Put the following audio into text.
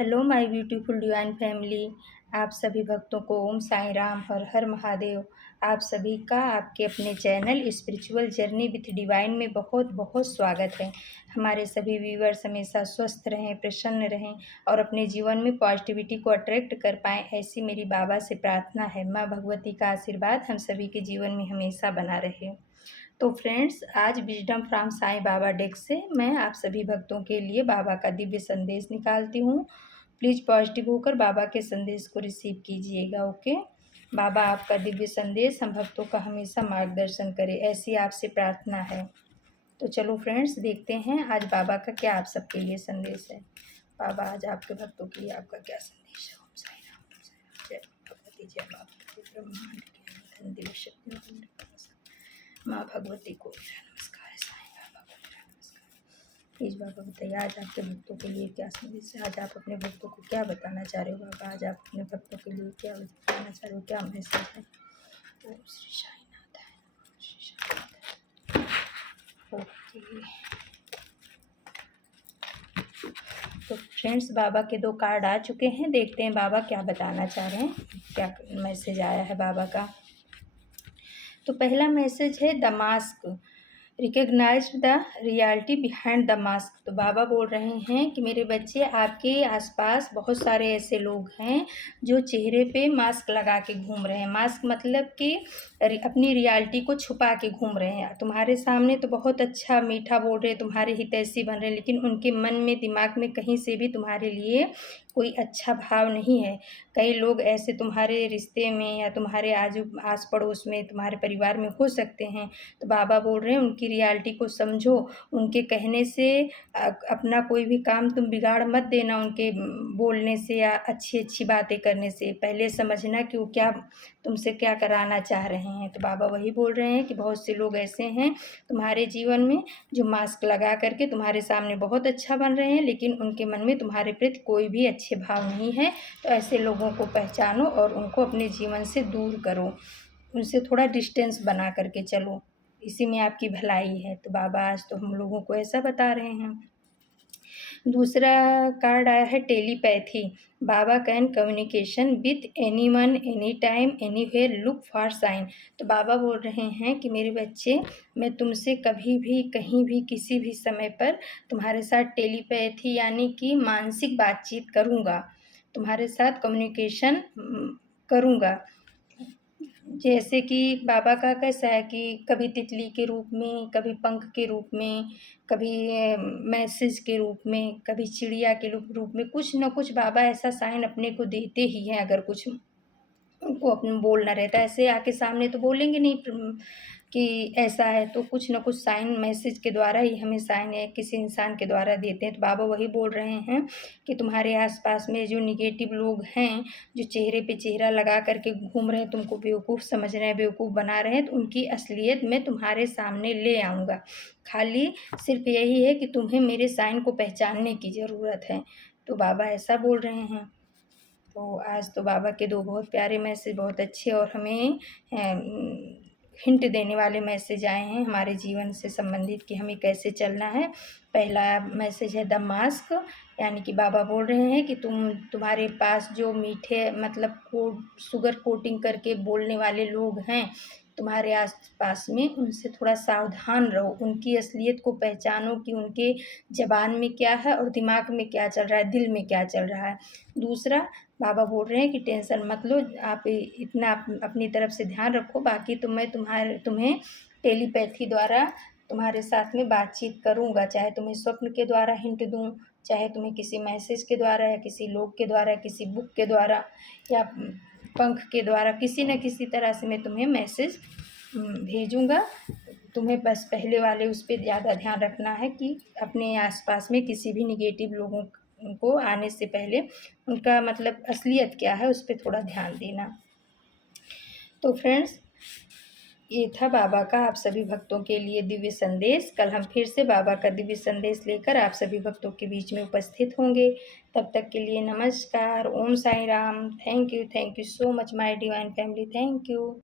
Hello my beautiful divine family. आप सभी भक्तों को ओम साईं राम, हर हर महादेव। आप सभी का आपके अपने channel spiritual journey with divine में बहुत बहुत स्वागत है। हमारे सभी व्यूअर्स हमेशा स्वस्थ रहें, प्रसन्न रहें और अपने जीवन में पॉजिटिविटी को अट्रैक्ट कर पाएँ, ऐसी मेरी बाबा से प्रार्थना है। माँ भगवती का आशीर्वाद हम सभी के जीवन में हमेशा बना रहे। तो फ्रेंड्स, आज wisdom from Sai Baba desk से मैं आप सभी भक्तों के लिए बाबा का दिव्य संदेश निकालती हूँ। प्लीज़ पॉजिटिव होकर बाबा के संदेश को रिसीव कीजिएगा। ओके। बाबा आपका दिव्य संदेश हम भक्तों का हमेशा मार्गदर्शन करे, ऐसी आपसे प्रार्थना है। तो चलो फ्रेंड्स, देखते हैं आज बाबा का क्या आप सबके लिए संदेश है। बाबा आज आपके भक्तों के लिए आपका क्या संदेश है। ओम साईं राम, ओम साईं राम। जय भगवती, जय माँ भगवती, ब्रह्मांड के धन दिव्य शक्ति माँ भगवती को नमस्कार है। साईं बाबा को नमस्कार। प्लीज़ बाबा बताइए आज आपके भक्तों के लिए क्या संदेश है। आज आप अपने भक्तों को क्या बताना चाह रहे हो बाबा। आज आप अपने भक्तों के लिए क्या बताना चाह रहे हो, क्या मैसेज है। ओम श्री साईनाथ है, श्री साईनाथ। ओके। तो फ्रेंड्स, बाबा के 2 कार्ड आ चुके हैं। देखते हैं बाबा क्या बताना चाह रहे हैं, क्या मैसेज आया है बाबा का। तो पहला मैसेज है the mask, recognize the reality behind the mask. तो बाबा बोल रहे हैं कि मेरे बच्चे, आपके आसपास बहुत सारे ऐसे लोग हैं जो चेहरे पे मास्क लगा के घूम रहे हैं। मास्क मतलब कि अपनी रियलिटी को छुपा के घूम रहे हैं। तुम्हारे सामने तो बहुत अच्छा मीठा बोल रहे हैं, तुम्हारे हितैषी बन रहे हैं, लेकिन उनके मन में, दिमाग में कहीं से भी तुम्हारे लिए कोई अच्छा भाव नहीं है। कई लोग ऐसे तुम्हारे रिश्ते में या तुम्हारे आस पड़ोस में, तुम्हारे परिवार में हो सकते हैं। तो बाबा बोल रहे हैं उनकी रियलिटी को समझो। उनके कहने से अपना कोई भी काम तुम बिगाड़ मत देना। उनके बोलने से या अच्छी अच्छी बातें करने से पहले समझना कि वो क्या तुमसे क्या कराना चाह रहे हैं। तो बाबा वही बोल रहे हैं कि बहुत से लोग ऐसे हैं तुम्हारे जीवन में जो मास्क लगा करके तुम्हारे सामने बहुत अच्छा बन रहे हैं, लेकिन उनके मन में तुम्हारे प्रति कोई भी अच्छे भाव नहीं है। तो ऐसे लोगों को पहचानो और उनको अपने जीवन से दूर करो, उनसे थोड़ा डिस्टेंस बना करके चलो, इसी में आपकी भलाई है। तो बाबा आज तो हम लोगों को ऐसा बता रहे हैं। दूसरा कार्ड आया है telepathy. Baba can communication with anyone, any time, anywhere, look for sign. तो बाबा बोल रहे हैं कि मेरे बच्चे, मैं तुमसे कभी भी, कहीं भी, किसी भी समय पर तुम्हारे साथ टेलीपैथी यानी कि मानसिक बातचीत करूँगा, तुम्हारे साथ कम्युनिकेशन करूँगा। जैसे कि बाबा का कैसा है कि कभी तितली के रूप में, कभी पंख के रूप में, कभी मैसेज के रूप में, कभी चिड़िया के रूप में, कुछ न कुछ बाबा ऐसा साइन अपने को देते ही हैं। अगर कुछ उनको अपने बोलना रहता है, ऐसे आके सामने तो बोलेंगे नहीं कि ऐसा है, तो कुछ न कुछ साइन मैसेज के द्वारा ही हमें साइन है किसी इंसान के द्वारा देते हैं। तो बाबा वही बोल रहे हैं कि तुम्हारे आसपास में जो निगेटिव लोग हैं, जो चेहरे पे चेहरा लगा करके घूम रहे हैं, तुमको बेवकूफ़ समझ रहे हैं, बेवकूफ़ बना रहे हैं, तो उनकी असलियत मैं तुम्हारे सामने ले आऊँगा। खाली सिर्फ यही है कि तुम्हें मेरे साइन को पहचानने की ज़रूरत है। तो बाबा ऐसा बोल रहे हैं। तो आज तो बाबा के 2 बहुत प्यारे मैसेज, बहुत अच्छे और हमें हिंट देने वाले मैसेज आए हैं हमारे जीवन से संबंधित कि हमें कैसे चलना है। पहला मैसेज है द मास्क, यानी कि बाबा बोल रहे हैं कि तुम्हारे पास जो मीठे मतलब शुगर कोटिंग करके बोलने वाले लोग हैं तुम्हारे आस-पास में, उनसे थोड़ा सावधान रहो। उनकी असलियत को पहचानो कि उनके ज़बान में क्या है और दिमाग में क्या चल रहा है, दिल में क्या चल रहा है। दूसरा, बाबा बोल रहे हैं कि टेंशन मत लो, आप इतना अपनी तरफ से ध्यान रखो, बाकी तो मैं तुम्हें टेलीपैथी द्वारा तुम्हारे साथ में बातचीत करूँगा। चाहे तुम्हें स्वप्न के द्वारा हिंट दूँ, चाहे तुम्हें किसी मैसेज के द्वारा या किसी लोग के द्वारा, किसी बुक के द्वारा या पंख के द्वारा, किसी न किसी तरह से मैं तुम्हें मैसेज भेजूँगा। तुम्हें बस पहले वाले उस पर ज़्यादा ध्यान रखना है कि अपने आसपास में किसी भी निगेटिव लोगों को आने से पहले उनका मतलब असलियत क्या है उस पर थोड़ा ध्यान देना। तो फ्रेंड्स, ये था बाबा का आप सभी भक्तों के लिए दिव्य संदेश। कल हम फिर से बाबा का दिव्य संदेश लेकर आप सभी भक्तों के बीच में उपस्थित होंगे। तब तक के लिए नमस्कार। Om Sai Ram. Thank you so much my divine family. Thank you.